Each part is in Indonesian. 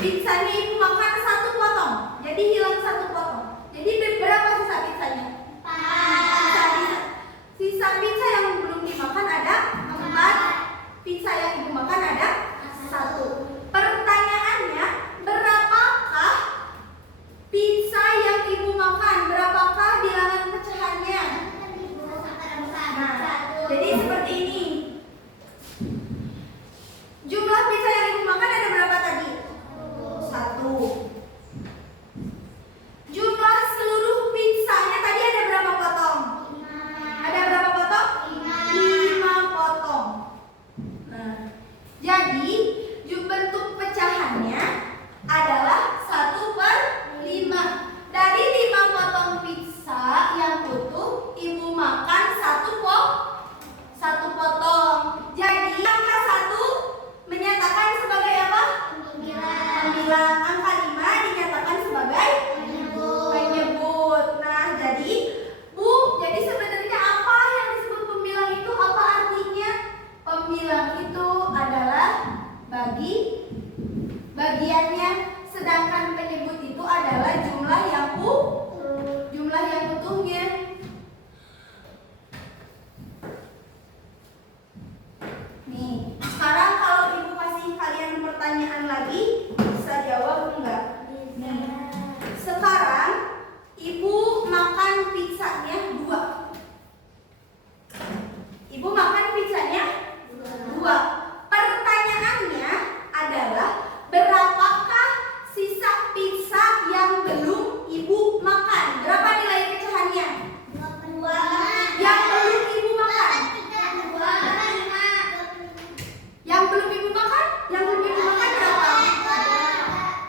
Pizzanya ibu makan 1 potong, jadi hilang 1 potong. Jadi berapa sisa pizzanya? 4. Sisa pizza yang belum dimakan ada 4. Pizza yang ibu makan ada 1. Pertanyaannya, berapakah pizza yang ibu makan? Berapakah bilangan pecahannya? Nah, jadi seperti ini. Jumlah pizza yang ibu makan ada berapa tadi? 1. Jumlah seluruh pizzanya tadi ada berapa potong? Ada berapa potong? 5 potong. Nah, jadi bentuk pecahannya adalah 1/5. Dari 5 potong pizza yang utuh, ibu makan 1 potong. Jadi angka 1 menyatakan sebagai apa? Pembilang. Angka 5 dinyatakan sebagai penyebut. Nah, jadi jadi sebenarnya apa yang disebut pembilang itu? Apa artinya? Pembilang itu adalah bagiannya, sedangkan penyebut itu adalah jumlah yang utuhnya. Nih, sekarang kalau ibu kasih kalian pertanyaan lagi, bisa jawab enggak? Nih, sekarang ibu makan pizzanya 2. Ibu makan pizzanya 2. Pertanyaannya adalah berapakah sisa pizza yang belum ibu makan? Berapa nilai pecahannya? 2. Yang belum ibu makan? Yang belum ibu makan? Yang belum ibu makan berapa?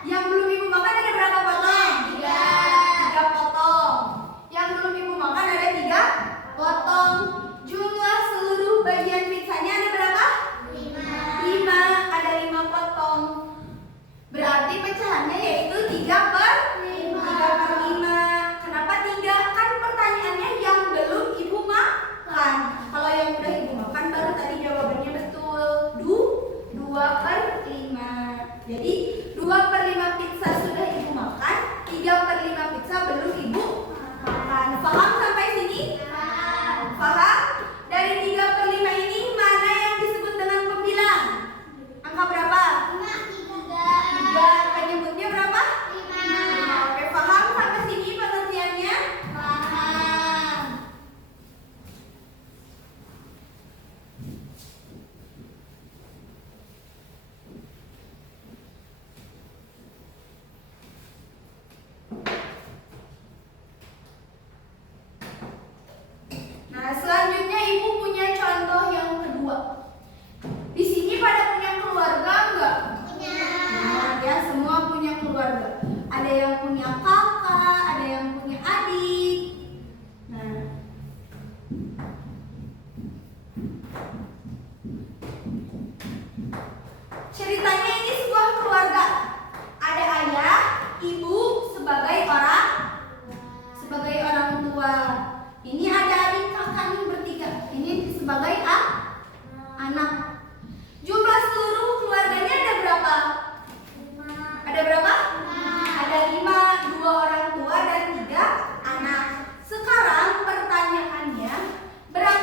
Yang belum ibu makan ada berapa potong? 3 potong. Yang belum ibu makan ada 3 potong. Jumlah seluruh bagian pizzanya ada berapa? 5. Ada 5 potong. Berarti pecahannya yaitu 3/5. Kenapa 3? Kan pertanyaannya yang belum ibu makan. Kalau yang udah ibu makan baru tadi jawabannya betul. 2/5. Jadi 2/5 pizza sudah ibu makan, 3/5 pizza belum ibu makan. Paham sampai sini? Paham? Dari 3/5 ini mana yang disebut dengan pembilang? Angka berapa? 3. Penyebutnya berapa? 5. Oke, paham sampai sini pengertiannya? Paham. Nah, selanjutnya ibu punya contoh yang kedua. Di sini pada punya keluarga enggak? Nah, ya, semua punya keluarga. Ada yang punya kakak, ada yang punya adik. Nah, ceritanya ini sebuah keluarga. Ada ayah, ibu sebagai orang tua. Ini ada adik kakak nih bertiga. Ini sebagai anak. Jumlah seluruh keluarganya ada berapa? Ada berapa? Ada 5, 2 orang tua dan 3 anak. Sekarang pertanyaannya, berapa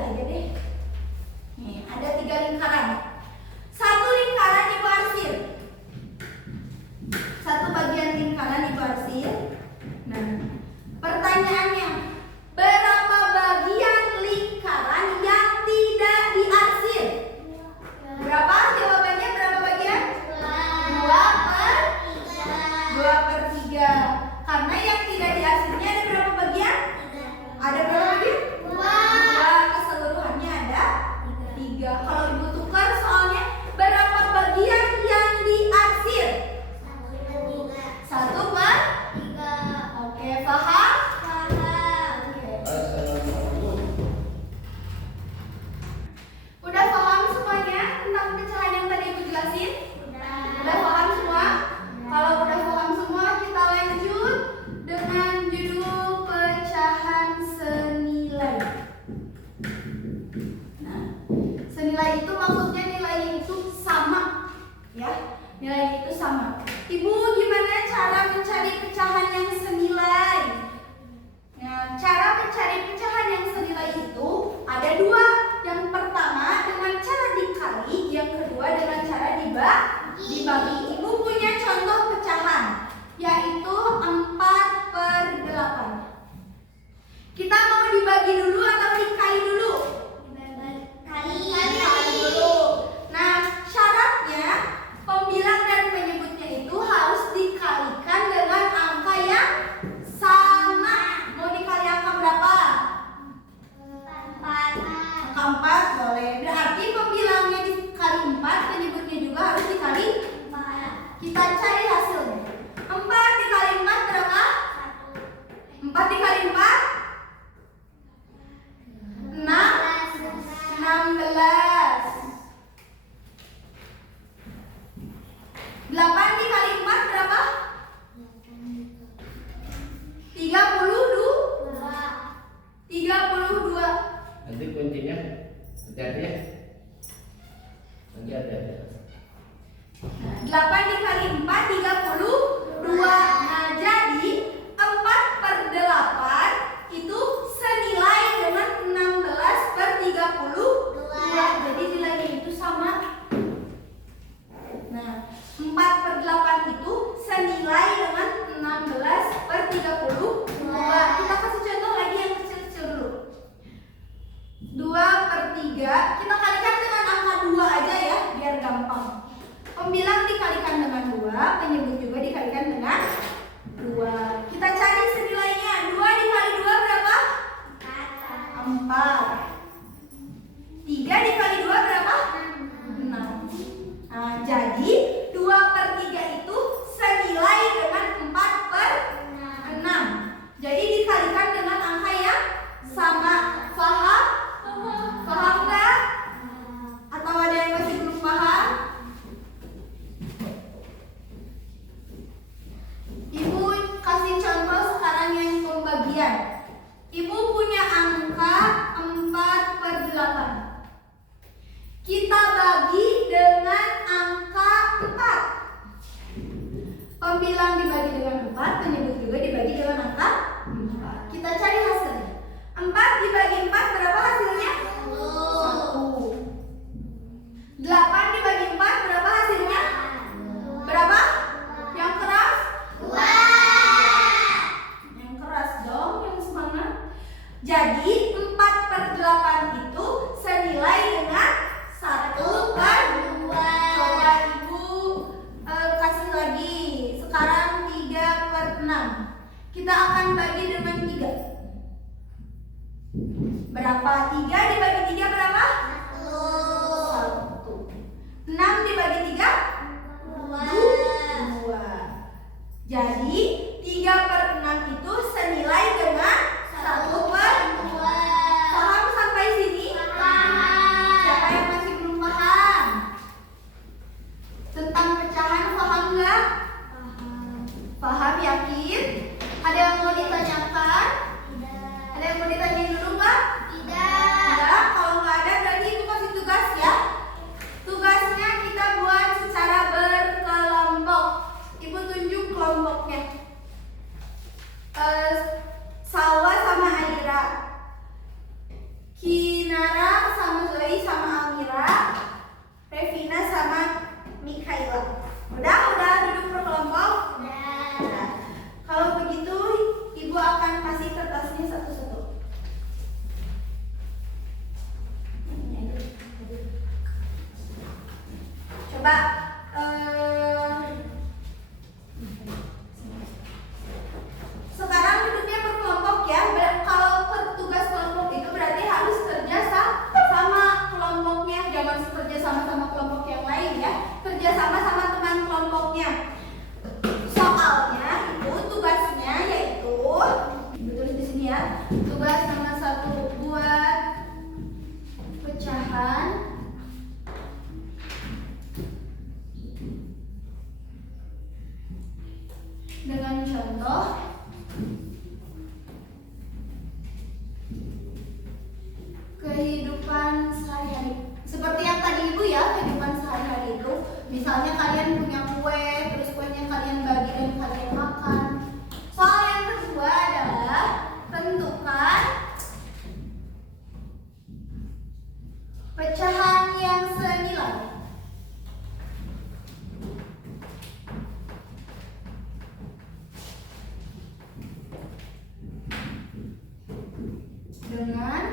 aja deh. Nih, ada 3 lingkaran. Satu lingkaran Ibu arsir. Satu bagian lingkaran Ibu arsir. Nah, pertanyaannya, berapa bagian lingkaran yang tidak diarsir? Berapa? Jawabannya berapa bagian? 2/3. Karena yang tidak diarsirnya ada berapa bagian? Ada berapa bagian? 2. Keseluruhannya ada 3. Kalau Ibu tukar soalnya, berapa bagian yang diarsir? 1/3. Oke, paham? Oke. Udah paham semuanya tentang pecahan yang tadi Ibu jelasin? Udah paham semua? Kalau udah paham semua, kita lanjut dengan judul pecahan senilai. Nah, senilai itu maksudnya nilai itu sama, ya. Nilai itu sama. Ibu, gimana cara mencari pecahan yang senilai? Nah, cara mencari pecahan yang senilai itu ada 2. Yang pertama dengan cara dikali, yang kedua dengan cara dibagi. Ibu punya contoh pecahan, yaitu 4/8. Kita mau dibagi dulu atau dikali dulu? Dikali dulu. Nah, syaratnya pembilang dan penyebutnya itu harus dikalikan dengan angka yang sama. Mau dikali angka berapa? 4 boleh. Berarti pembilangnya dikali 4, penyebutnya juga harus dikali 4. Kita cari hasilnya. 4 dikali 4 berapa? 4 dikali 4? 16. 8 dikali 4 berapa? 32. Nanti kuncinya hati-hati ya. Nanti ada. 8 dikali 4 32. Nah, jadi 4/8 itu senilai dengan 16/32. Jadi nilainya itu sama. Nah, 4/8 itu senilai dengan 16/32. Kita kasih contoh lagi yang kecil-kecil dulu. 2/3 kita kalikan dengan angka 2 aja ya, biar gampang. Pembilang dikalikan dengan 2, penyebut juga dikalikan dengan 2. Kita cari senilainya. 2 dikali 2 berapa? 4. 3 dikali 2 berapa? 6. Nah, jadi 2/3 itu senilai dengan 4/6. Jadi dikalikan dengan angka yang sama. Paham? Paham nggak? Atau ada yang masih belum paham? Ibu kasih contoh sekarang yang pembagian. Ibu punya angka 4/8. Kita bagi dengan angka 4. Pembilang dibagi dengan 4, penyebut juga dibagi dengan angka 4. Kita cari hasilnya. 4 dibagi 4 berapa hasilnya? 1. 8 dibagi 4 berapa hasilnya? Berapa? Yang keras? 2. Yang keras dong, yang semangat. Jadi 4/8 itu senilai dengan 1/2. Coba Ibu kasih lagi. Sekarang 3/6. Kita akan bagi dengan 3. Berapa? 3 dibagi 3 berapa? 1. 6 dibagi 3? 2. Jadi 3/6 itu senilai dengan 1/2. Paham sampai sini? Paham. Siapa yang masih belum paham? Tentang pecahan paham nggak? Paham, yakin? Ada yang mau ditanyakan? Ada yang mau ditanyain dulu nggak? Tidak. Kalau nggak ada berarti Ibu kasih tugas ya. Tugasnya kita buat secara berkelompok. Ibu tunjuk kelompoknya. Tugas nomor 1, buat pecahan dengan contoh kehidupan sehari-hari. Seperti yang tadi Ibu ya, kehidupan sehari-hari itu. Misalnya kalian punya kue, terus kuenya kalian bagi dan kalian makan. Soal yang kedua adalah tentukan pecahan yang senilai. Dengan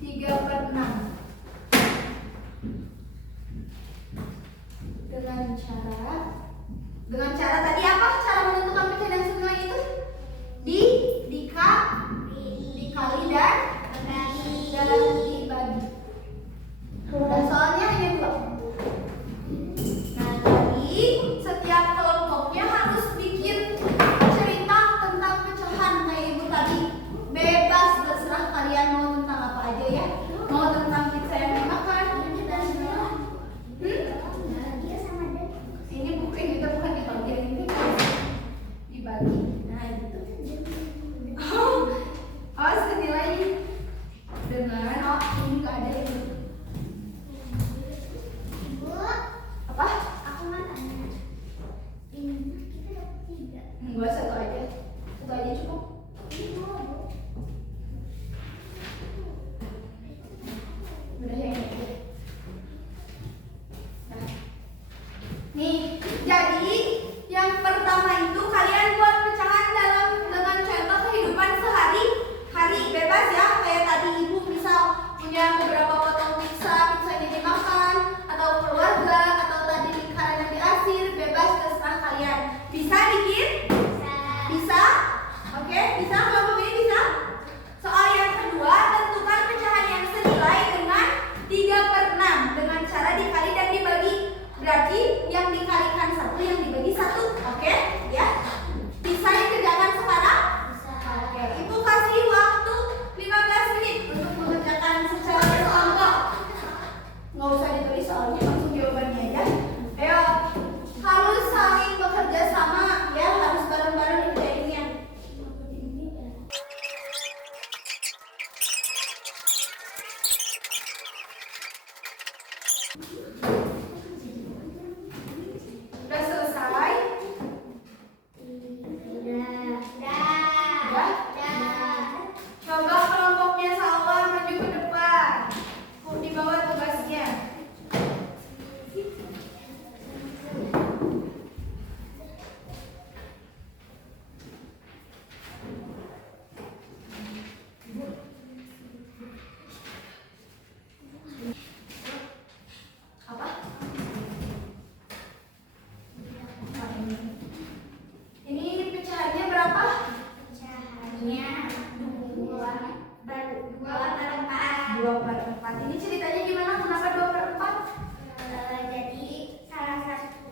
3/6. Dengan cara tadi apa? Cara menentukan pecahan yang senilai itu? Dikali dan dibagi. Dan soalnya hanya 2. Nah, tadi setiap kelompoknya harus bikin cerita tentang pecahan kayak Ibu tadi. Bebas, terserah kalian mau tentang apa aja ya. Mau tentang pizza yang dimakan. Ini bukan kita bukan dibagi, ini dibagi. Nah gitu. Oh senilai dengan ini nggak ada ini. Ibu, Apa? aku mau tanya. Ini kita dapat 3. Enggak, satu aja cukup. Ini mau, Bu. Udah yang ini aja. Nah. Nih, jadi yang pertama itu kalian buat pecahan dengan contoh kehidupan sehari-hari. Bebas ya, kayak tadi Ibu misal punya beberapa potong pizzanya dimakan, atau keluarga, atau tadi lingkaran yang diasir, bebas terserah kalian. Bisa bikin? Bisa? Oke, bisa kelompok ini bisa? Soal yang kedua, tentukan pecahan yang senilai dengan 3/6 dengan cara dikali dan dibagi. Berarti yang dikalikan 1, yang dibagi 1. Oke, ya. Bisa dikerjakan sekarang? Oke, Ibu kasih waktu 15 menit untuk mengerjakan secara berkelompok. Nggak usah ditulis soalnya, langsung jawabannya aja. Ayo, harus saling bekerja sama ya, harus bareng-bareng ngerjainnya. Udah selesai? Udah? Coba kelompoknya Salwa maju ke depan. Di bawah tugasnya. Apa? Ini pecahannya berapa? Pecahannya 2/4. 2/4. Ini ceritanya gimana? Kenapa 2/4? Jadi salah satu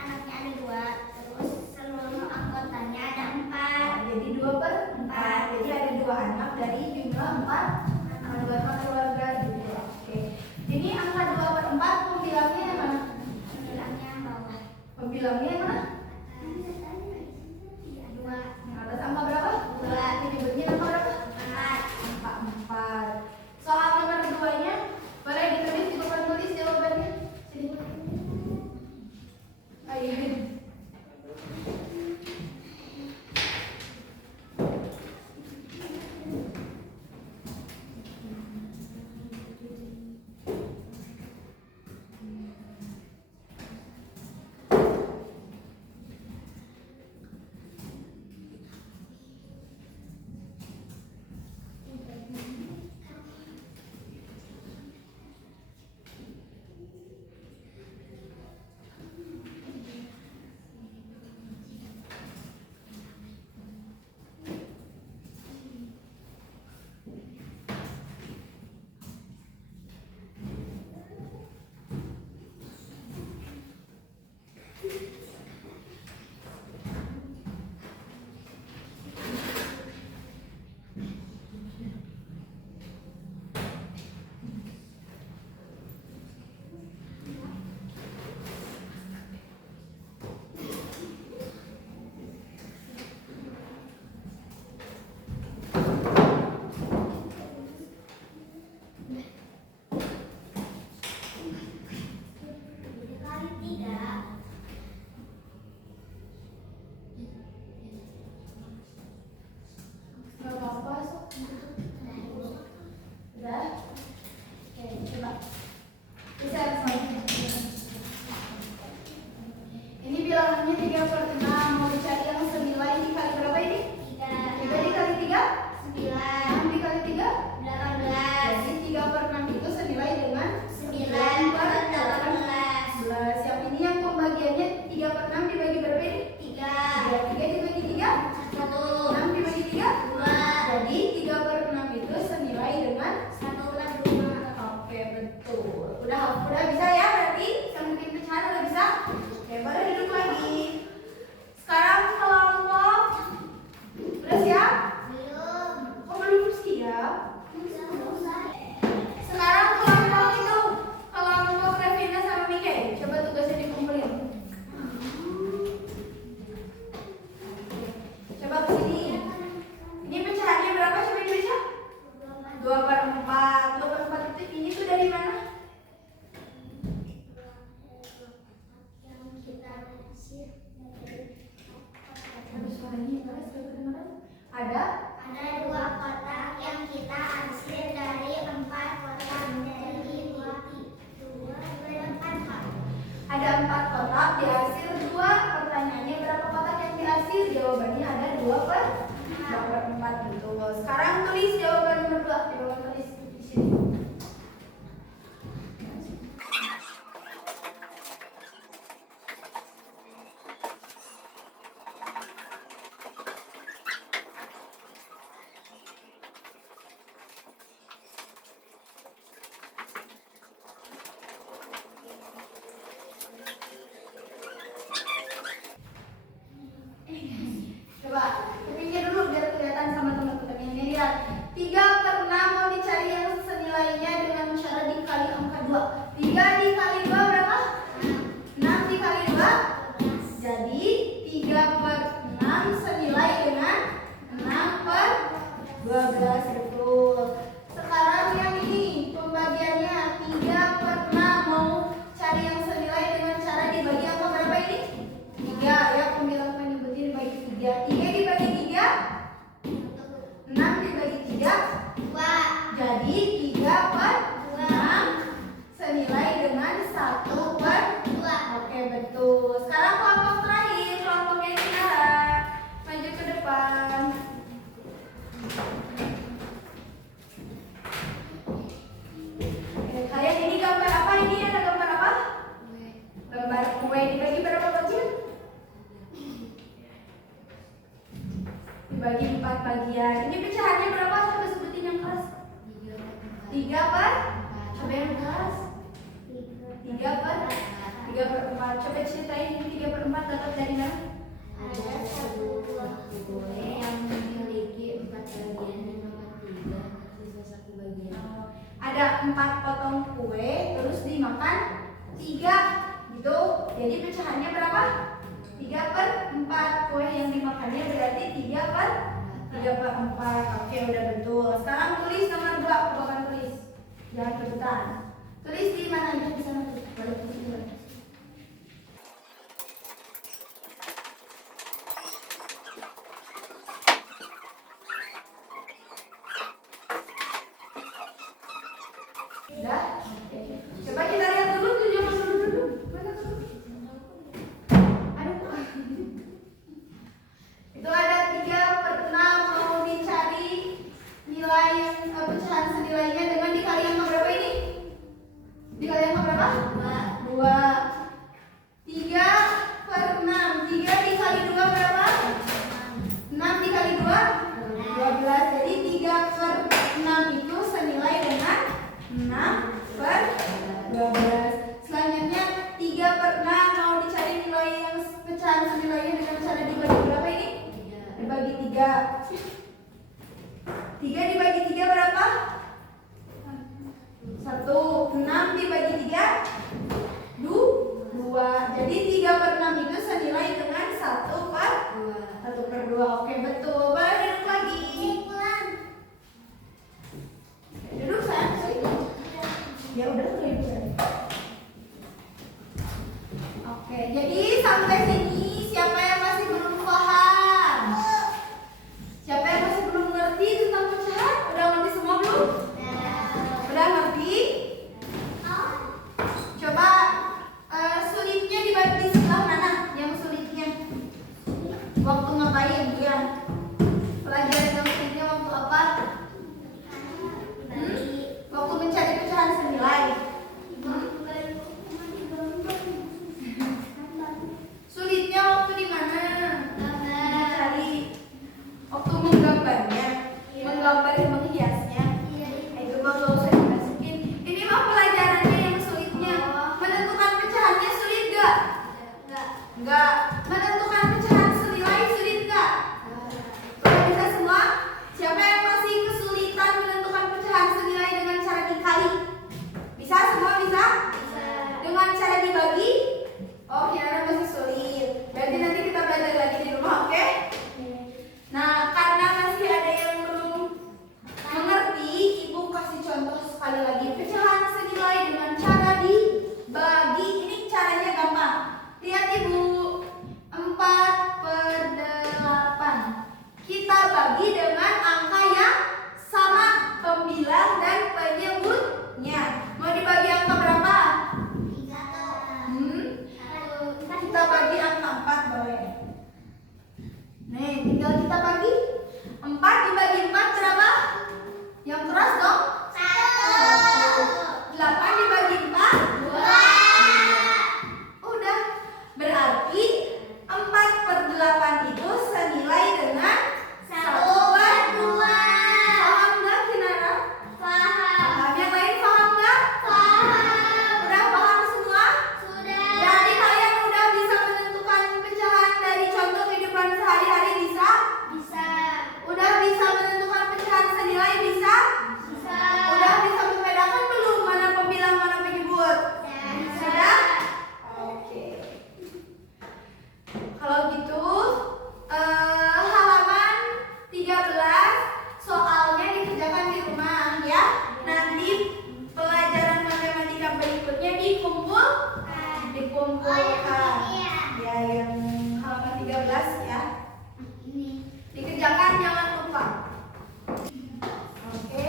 anaknya ada 2, terus seluruh anggotanya ada 4. Jadi 2/4. Jadi ada 2 anak dari jumlah 4 anggota keluarga gitu. Oke. Ini angka 2/4 pembilangnya yang mana? Bilangnya bawah. Pembilangnya yang mana? 2. Yang atas angka berapa? 2. Menyebutnya angka berapa? 4. Angka 4. Udah? Oke, coba. Bisa semuanya. Ini bilangannya 3/6. Mau dicari yang senilai dikali berapa ini? 3 dikali 3? 6 dikali 3? 18. Jadi 3/6 itu senilai dengan 9/18. Yang ini yang pembagiannya 3/6 dibagi berapa ini? 3. 3 dibagi 3? 1. 6 dibagi 3? 2. Jadi 3/6 itu senilai dengan 1/5. oke, betul. Udah bisa ya berarti? Yang bikin pecahan udah bisa? Oke, boleh duduk lagi. Sekarang kelompok udah siap? Belum. Kok belum siap? Selesai. Sekarang kelompok itu kelompok Revina sama Mike. Coba tugasnya dikumpulin. Coba ke sini. Ini pecahannya berapa? Coba dibaca. 2/4. 2/4 itu ini tuh dari mana? Yang kita hasil Aduh, suaranya keras, gak kedengeran. Ada ada 2 kotak yang kita hasil dari 4 kotak dari 2 4. ada 4 kotak dihasil 2. Pertanyaannya berapa kotak yang dihasil? Jawabannya ada 2/4. Betul. Sekarang tulis jawaban nomor 2. Coba tulis di sini. Coba kepikir dulu biar kelihatan sama teman-teman. Ini lihat 3/6 mau dicari yang senilainya dengan cara dikali angka 2. 3 dikali 2 berapa? 6 dikali 2. Jadi 3/6 senilai dengan 6/12. Betul. Sekarang yang ini pembagiannya 3/6 mau cari yang senilai dengan cara dibagi angka berapa ini? 3 ya, pembilang penyebutin bagi 3. 3 dibagi 3? 6 dibagi 3? 2. Jadi 3/6 senilai dengan 1/2. Oke, betul. Sekarang kelompok terakhir, kelompoknya Nara. Maju ke depan. Oke, kalian ini gambar apa? Ini ada gambar apa? Gambar kue. Dibagi berapa bagian? Dibagi 4 bagian. Ini pecahannya berapa? Coba sebutin yang keras. 3/4. Coba yang keras. 3/4. Coba ceritain ini 3/4 dapat dari mana? Ada 1 buah kue yang memiliki 4 bagian dan nomor 3 sisa 1 bagian. Ada 4 potong kue, terus dimakan 3 gitu. Jadi pecahannya berapa? 3/4. Kue yang dimakannya berarti 3/4. Oke, udah betul. Sekarang tulis nomor 2. Bukan tulis. Jangan rebutan. Tulis di mana aja di sana. Boleh tulis di mana. Udah? Oke. Coba kita lihat dulu tujuan dulu. Mana tuh? Aduh. Itu ada 3/6 mau dicari nilai pecahan senilainya dengan dikali angka berapa ini? Dikali angka berapa? 2. 3/6. 3 dikali 2 berapa? 6 dikali 2? 12. Jadi 3/6 itu senilai dengan 6/12. Selanjutnya 3/6 mau dicari nilai yang pecahan senilainya dengan cara dibagi berapa ini? Dibagi 3. 3 dibagi 3 berapa? 1. 6 dibagi 3? 2. Jadi 3/6 itu senilai dengan 1/2. Oke, betul. Boleh duduk lagi. Duduk sayang. Ya udah tuh ibu. Oke, jadi sampai sini siapa yang masih belum paham? Siapa yang masih belum ngerti tentang pecahan? Waktu ngapain ya? Pelajaran yang sulitnya waktu apa? Waktu mencari pecahan senilai. Sulitnya waktu di mana? Mencari. Waktu menggambarnya, menggambar dan menghiasnya. Itu mah gak usah dimasukin. Ini mah pelajarannya yang sulitnya. Menentukan pecahannya sulit gak? Enggak. Menentukan pecahan senilai sulit gak? Udah bisa semua? Siapa yang masih kesulitan menentukan pecahan senilai dengan cara dikali? Bisa semua bisa? Dengan cara dibagi? Oh, kira masih sulit. Berarti nanti kita belajar lagi di rumah, oke? Nah, karena masih ada yang belum mengerti, Ibu kasih contoh sekali lagi. Pecahan senilai dengan cara dibagi. Ini caranya gampang. Lihat Ibu, 4/8. Kita bagi dengan angka yang sama, pembilang dan penyebutnya. Mau dibagi angka berapa? Kita bagi angka 4 boleh. Nih, tinggal kita bagi 4 dibagi 4 berapa? Yang keras dong? 8 dibagi 4 udah. Berarti 4/8 itu senilai dengan 1/2. Paham nggak Kinara? Paham. Yang lain paham nggak? Udah paham semua? Berarti kalian udah bisa menentukan pecahan dari contoh kehidupan sehari-hari, bisa? Udah bisa menentukan pecahan senilai, bisa? Udah bisa membedakan belum mana pembilang mana penyebut? Sudah? Oke. Kalau gitu halaman 13 soalnya dikerjakan di rumah ya. Nanti pelajaran matematika berikutnya dikumpulkan. Ya, yang halaman 13 ya. Dikerjakan jangan lupa. Oke.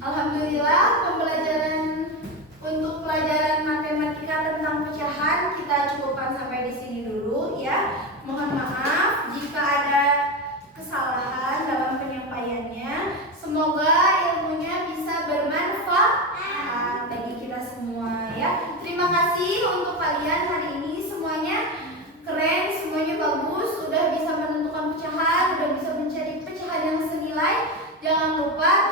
Alhamdulillah pembelajaran untuk pelajaran matematika tentang pecahan kita cukupkan sampai di sini dulu ya. Mohon maaf jika ada kesalahan dalam penyampaiannya. Semoga ilmunya bisa bermanfaat bagi kita semua ya. Terima kasih untuk kalian hari ini, semuanya keren, semuanya bagus, udah bisa menentukan pecahan, udah bisa mencari pecahan yang senilai. Jangan lupa